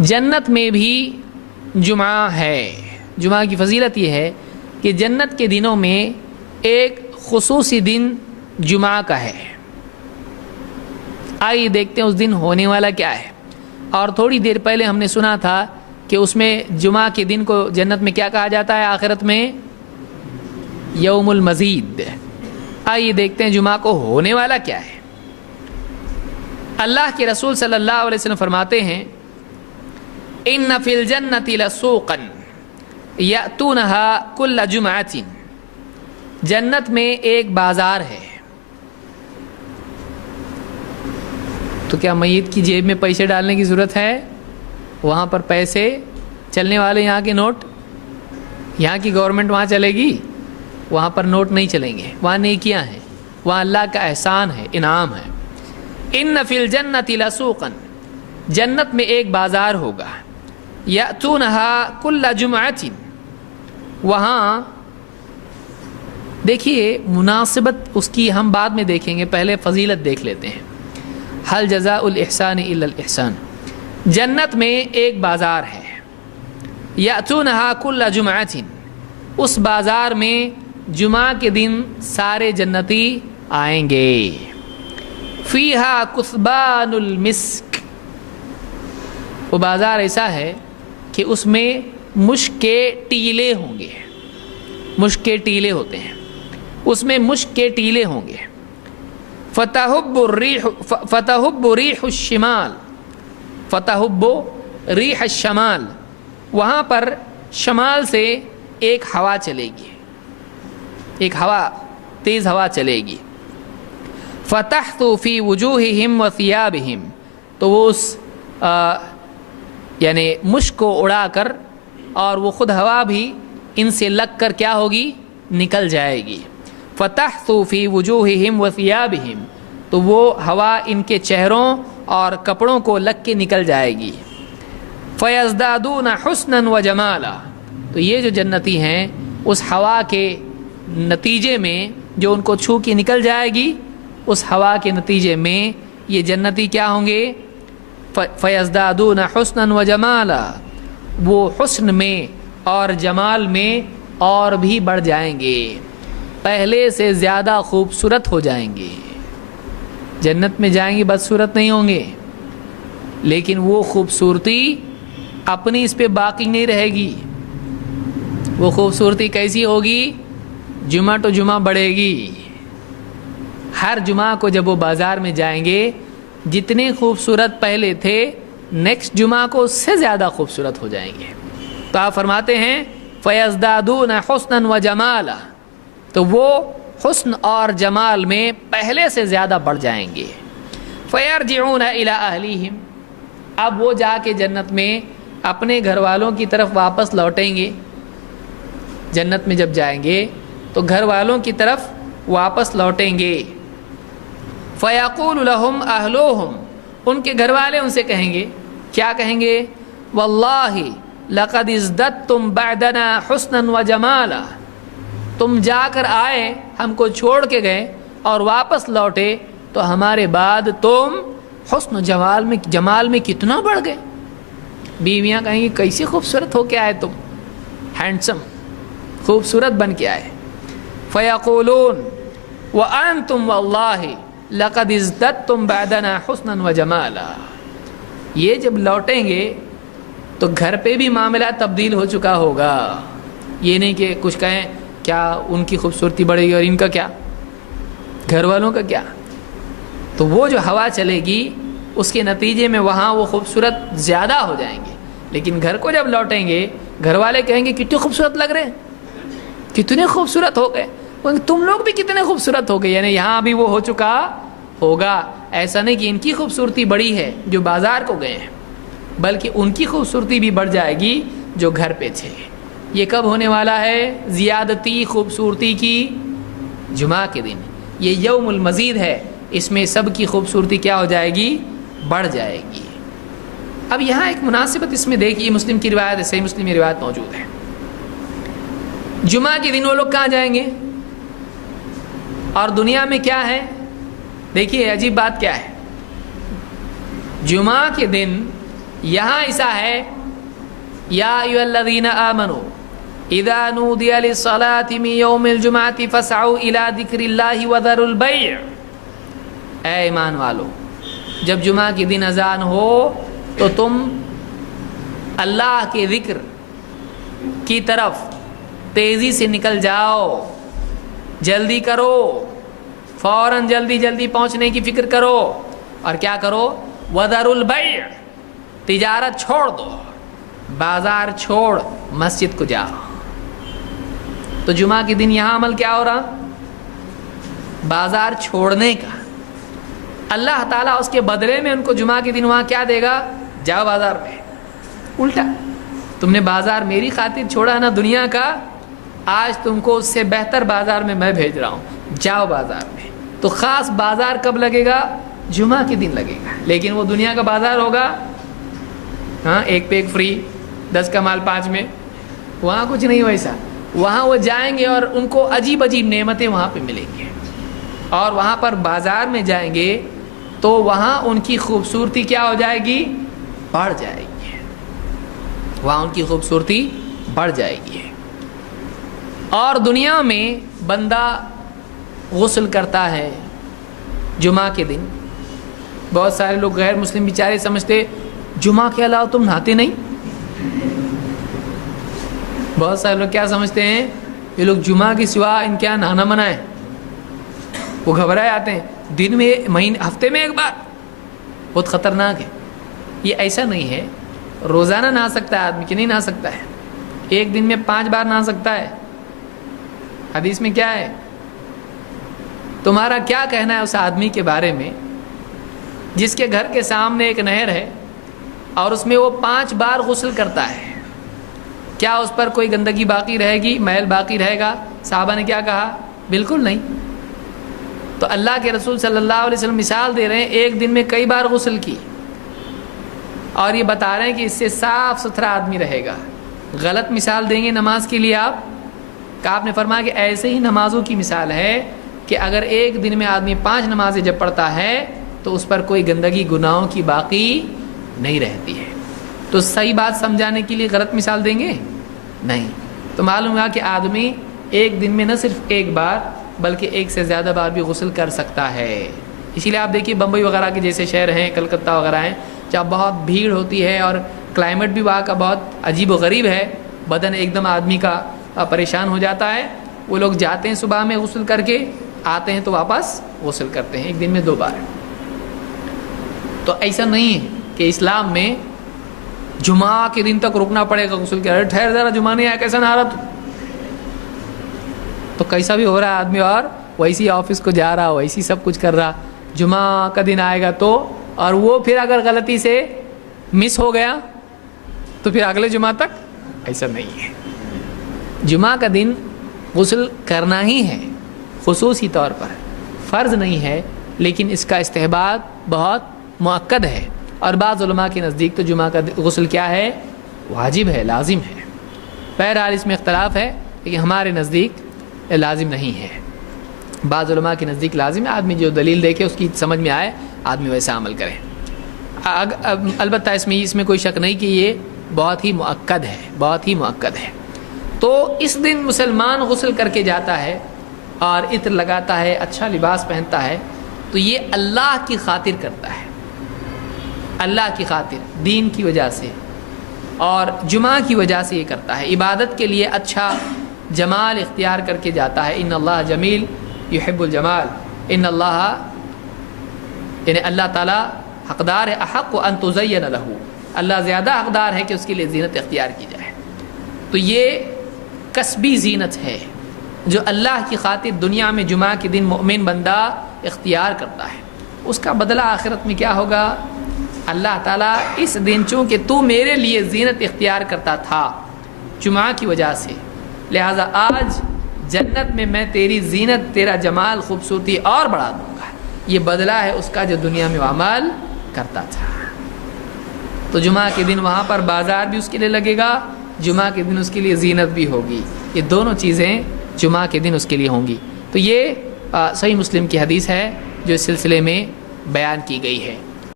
جنت میں بھی جمعہ ہے. جمعہ کی فضیلت یہ ہے کہ جنت کے دنوں میں ایک خصوصی دن جمعہ کا ہے. آئیے دیکھتے ہیں اس دن ہونے والا کیا ہے. اور تھوڑی دیر پہلے ہم نے سنا تھا کہ اس میں جمعہ کے دن کو جنت میں کیا کہا جاتا ہے آخرت میں؟ یوم المزید. آئیے دیکھتے ہیں جمعہ کو ہونے والا کیا ہے. اللہ کے رسول صلی اللہ علیہ وسلم فرماتے ہیں ان فی الجنۃ لسوقا یأتونها کل جمعۃ. جنت میں ایک بازار ہے. تو کیا میت کی جیب میں پیسے ڈالنے کی ضرورت ہے؟ وہاں پر پیسے چلنے والے یہاں کے نوٹ، یہاں کی گورنمنٹ وہاں چلے گی؟ وہاں پر نوٹ نہیں چلیں گے. وہاں نیکیاں ہیں، وہاں اللہ کا احسان ہے، انعام ہے. ان فی الجنۃ لسوقا، جنت میں ایک بازار ہوگا. یأتونها کل جمعۃ. وہاں دیکھیے مناسبت اس کی ہم بعد میں دیکھیں گے، پہلے فضیلت دیکھ لیتے ہیں. حل جزاء الاحسان الا الاحسان. جنت میں ایک بازار ہے. یأتونها کل جمعۃ. اس بازار میں جمعہ کے دن سارے جنتی آئیں گے. فیہا کثبان المسک. وہ بازار ایسا ہے کہ اس میں مشک کے ٹیلے ہوں گے. مشک کے ٹیلے ہوتے ہیں، اس میں مشک کے ٹیلے ہوں گے. فتحب ریح الشمال. فتحب ریح الشمال. وہاں پر شمال سے ایک ہوا چلے گی، ایک ہوا، تیز ہوا چلے گی. فتحت فی وجوہہم وثیابہم. تو وہ اس یعنی مشک کو اڑا کر، اور وہ خود ہوا بھی ان سے لگ کر کیا ہوگی؟ نکل جائے گی. فتحت فی وجوہہم وثیابہم. تو وہ ہوا ان کے چہروں اور کپڑوں کو لگ کے نکل جائے گی. فیزدادون حسنا وجمالا. تو یہ جو جنتی ہیں اس ہوا کے نتیجے میں، جو ان کو چھو کے نکل جائے گی، اس ہوا کے نتیجے میں یہ جنتی کیا ہوں گے؟ فیزدادون حسنا وجمالا. وہ حسن میں اور جمال میں اور بھی بڑھ جائیں گے، پہلے سے زیادہ خوبصورت ہو جائیں گے. جنت میں جائیں گے بدصورت نہیں ہوں گے، لیکن وہ خوبصورتی اپنی اس پہ باقی نہیں رہے گی. وہ خوبصورتی کیسی ہوگی؟ جمعہ تو جمعہ بڑھے گی. ہر جمعہ کو جب وہ بازار میں جائیں گے، جتنے خوبصورت پہلے تھے نیکسٹ جمعہ کو اس سے زیادہ خوبصورت ہو جائیں گے. تو آپ فرماتے ہیں فیزدادون حسنا وجمالا. تو وہ حسن اور جمال میں پہلے سے زیادہ بڑھ جائیں گے. فیرجعون الی اہلیہم. اب وہ جا کے جنت میں اپنے گھر والوں کی طرف واپس لوٹیں گے. جنت میں جب جائیں گے تو گھر والوں کی طرف واپس لوٹیں گے. فیقول لہم اہلوہم. ان کے گھر والے ان سے کہیں گے، کیا کہیں گے؟ واللہ لقد ازددتم بعدنا حسنا وجمالا. تم جا کر آئے، ہم کو چھوڑ کے گئے اور واپس لوٹے تو ہمارے بعد تم حسن و جمال میں کتنا بڑھ گئے. بیویاں کہیں گی کیسی خوبصورت ہو کے آئے تم، ہینڈسم، خوبصورت بن کے آئے. فیقولون وانتم واللہ لقد ازددتم بعدنا حسنا وجمالا. یہ جب لوٹیں گے تو گھر پہ بھی معاملہ تبدیل ہو چکا ہوگا. یہ نہیں کہ کچھ کہیں کیا ان کی خوبصورتی بڑھے گی اور ان کا کیا، گھر والوں کا کیا. تو وہ جو ہوا چلے گی اس کے نتیجے میں وہاں وہ خوبصورت زیادہ ہو جائیں گے. لیکن گھر کو جب لوٹیں گے گھر والے کہیں گے کتنے خوبصورت لگ رہے ہیں، کتنے خوبصورت ہو گئے، تم لوگ بھی کتنے خوبصورت ہو گئے. یعنی یہاں بھی وہ ہو چکا ہوگا. ایسا نہیں کہ ان کی خوبصورتی بڑی ہے جو بازار کو گئے ہیں، بلکہ ان کی خوبصورتی بھی بڑھ جائے گی جو گھر پہ تھے. یہ کب ہونے والا ہے؟ زیادتی خوبصورتی کی جمعہ کے دن. یہ یوم المزید ہے، اس میں سب کی خوبصورتی کیا ہو جائے گی؟ بڑھ جائے گی. اب یہاں ایک مناسبت اس میں دیکھیے، مسلم کی روایت ہے، صحیح مسلم میں روایت موجود ہے. جمعہ کے دن وہ لوگ کہاں جائیں گے؟ اور دنیا میں کیا ہے؟ دیکھیے عجیب بات کیا ہے. جمعہ کے دن یہاں ایسا ہے یا ایھا الذین آمنوا اذا نودی للصلاۃ من یوم الجمعۃ فاسعوا الی ذکر اللہ وذروا البیع، اے ایمان والو جب جمعہ کے دن اذان ہو تو تم اللہ کے ذکر کی طرف تیزی سے نکل جاؤ، جلدی کرو، فوراً جلدی پہنچنے کی فکر کرو، اور کیا کرو؟ وذروا البیع، تجارت چھوڑ دو، بازار چھوڑ مسجد کو جاؤ۔ تو جمعہ کے دن یہاں عمل کیا ہو رہا؟ بازار چھوڑنے کا۔ اللہ تعالیٰ اس کے بدلے میں ان کو جمعہ کے دن وہاں کیا دے گا؟ جاؤ بازار میں۔ الٹا، تم نے بازار میری خاطر چھوڑا نا دنیا کا، آج تم کو اس سے بہتر بازار میں میں بھیج رہا ہوں، جاؤ بازار میں۔ تو خاص بازار کب لگے گا؟ جمعہ کے دن لگے گا۔ لیکن وہ دنیا کا بازار ہوگا ہاں، ایک پہ ایک فری، 10 کا مال 5 میں، وہاں کچھ نہیں ویسا۔ وہاں وہ جائیں گے اور ان کو عجیب عجیب نعمتیں وہاں پہ ملیں گے، اور وہاں پر بازار میں جائیں گے تو وہاں ان کی خوبصورتی کیا ہو جائے گی؟ بڑھ جائے گی، وہاں ان کی خوبصورتی بڑھ جائے گی۔ اور دنیا میں بندہ غسل کرتا ہے جمعہ کے دن، بہت سارے لوگ غیر مسلم بیچارے سمجھتے جمعہ کے علاوہ تم نہاتے نہیں۔ بہت سارے لوگ کیا سمجھتے ہیں؟ یہ لوگ جمعہ کے سوا ان کے یہاں نہانا منع ہے، وہ گھبرائے آتے ہیں، دن میں ہفتے میں ایک بار، بہت خطرناک ہے۔ یہ ایسا نہیں ہے، روزانہ نہا سکتا ہے آدمی، کہ نہیں نہا سکتا ہے، ایک دن میں 5 بار نہا سکتا ہے۔ حدیث میں کیا ہے؟ تمہارا کیا کہنا ہے اس آدمی کے بارے میں جس کے گھر کے سامنے ایک نہر ہے اور اس میں وہ 5 بار غسل کرتا ہے؟ کیا اس پر کوئی گندگی باقی رہے گی، میل باقی رہے گا؟ صحابہ نے کیا کہا؟ بالکل نہیں۔ تو اللہ کے رسول صلی اللہ علیہ وسلم مثال دے رہے ہیں، ایک دن میں کئی بار غسل کی، اور یہ بتا رہے ہیں کہ اس سے صاف ستھرا آدمی رہے گا۔ غلط مثال دیں گے نماز کے لیے آپ نے فرمایا کہ ایسے ہی نمازوں کی مثال ہے کہ اگر ایک دن میں آدمی 5 نمازیں جب پڑھتا ہے تو اس پر کوئی گندگی گناہوں کی باقی نہیں رہتی ہے۔ تو صحیح بات سمجھانے کے لیے غلط مثال دیں گے نہیں۔ تو معلوم ہوا کہ آدمی ایک دن میں نہ صرف ایک بار بلکہ ایک سے زیادہ بار بھی غسل کر سکتا ہے۔ اسی لیے آپ دیکھیے بمبئی وغیرہ کے جیسے شہر ہیں، کلکتہ وغیرہ ہیں، جہاں بہت بھیڑ ہوتی ہے اور کلائمیٹ بھی وہاں کا بہت عجیب و غریب ہے، بدن ایک دم آدمی کا پریشان ہو جاتا ہے، وہ لوگ جاتے ہیں صبح میں غسل کر کے، آتے ہیں تو واپس غسل کرتے ہیں ایک دن میں 2 بار۔ تو ایسا نہیں ہے کہ اسلام میں جمعہ کے دن تک رکنا پڑے گا غسل کے، ٹھہر ذرا جمعہ نہیں آیا کیسا نہا رہا تو کیسا بھی ہو رہا ہے آدمی، اور ویسی آفس کو جا رہا، ویسی سب کچھ کر رہا، جمعہ کا دن آئے گا تو، اور وہ پھر اگر غلطی سے مس ہو گیا تو پھر اگلے جمعہ تک ایسا نہیں ہے۔ جمعہ کا دن غسل کرنا ہی ہے خصوصی طور پر، فرض نہیں ہے، لیکن اس کا استحباب بہت مؤکد ہے، اور بعض علماء کے نزدیک تو جمعہ کا غسل کیا ہے؟ واجب ہے، لازم ہے۔ بہرحال اس میں اختلاف ہے، لیکن ہمارے نزدیک لازم نہیں ہے، بعض علماء کے نزدیک لازم ہے۔ آدمی جو دلیل دیکھے اس کی سمجھ میں آئے آدمی ویسا عمل کرے۔ البتہ اس میں کوئی شک نہیں کہ یہ بہت ہی مؤکد ہے، بہت ہی مؤکد ہے۔ تو اس دن مسلمان غسل کر کے جاتا ہے اور عطر لگاتا ہے، اچھا لباس پہنتا ہے، تو یہ اللہ کی خاطر کرتا ہے، اللہ کی خاطر، دین کی وجہ سے اور جمعہ کی وجہ سے یہ کرتا ہے، عبادت کے لیے اچھا جمال اختیار کر کے جاتا ہے۔ ان اللہ جمیل یحب الجمال، ان اللہ یعنی اللہ تعالیٰ حقدار ہے، احق ان تزین لہ، اللہ زیادہ حقدار ہے کہ اس کے لیے زینت اختیار کی جائے۔ تو یہ کسبی زینت ہے جو اللہ کی خاطر دنیا میں جمعہ کے دن مومن بندہ اختیار کرتا ہے، اس کا بدلہ آخرت میں کیا ہوگا؟ اللہ تعالیٰ اس دن چونکہ تو میرے لیے زینت اختیار کرتا تھا جمعہ کی وجہ سے، لہٰذا آج جنت میں تیری زینت، تیرا جمال، خوبصورتی اور بڑھا دوں گا۔ یہ بدلہ ہے اس کا جو دنیا میں عمل کرتا تھا۔ تو جمعہ کے دن وہاں پر بازار بھی اس کے لیے لگے گا، جمعہ کے دن اس کے لیے زینت بھی ہوگی، یہ دونوں چیزیں جمعہ کے دن اس کے لیے ہوں گی۔ تو یہ صحیح مسلم کی حدیث ہے جو اس سلسلے میں بیان کی گئی ہے۔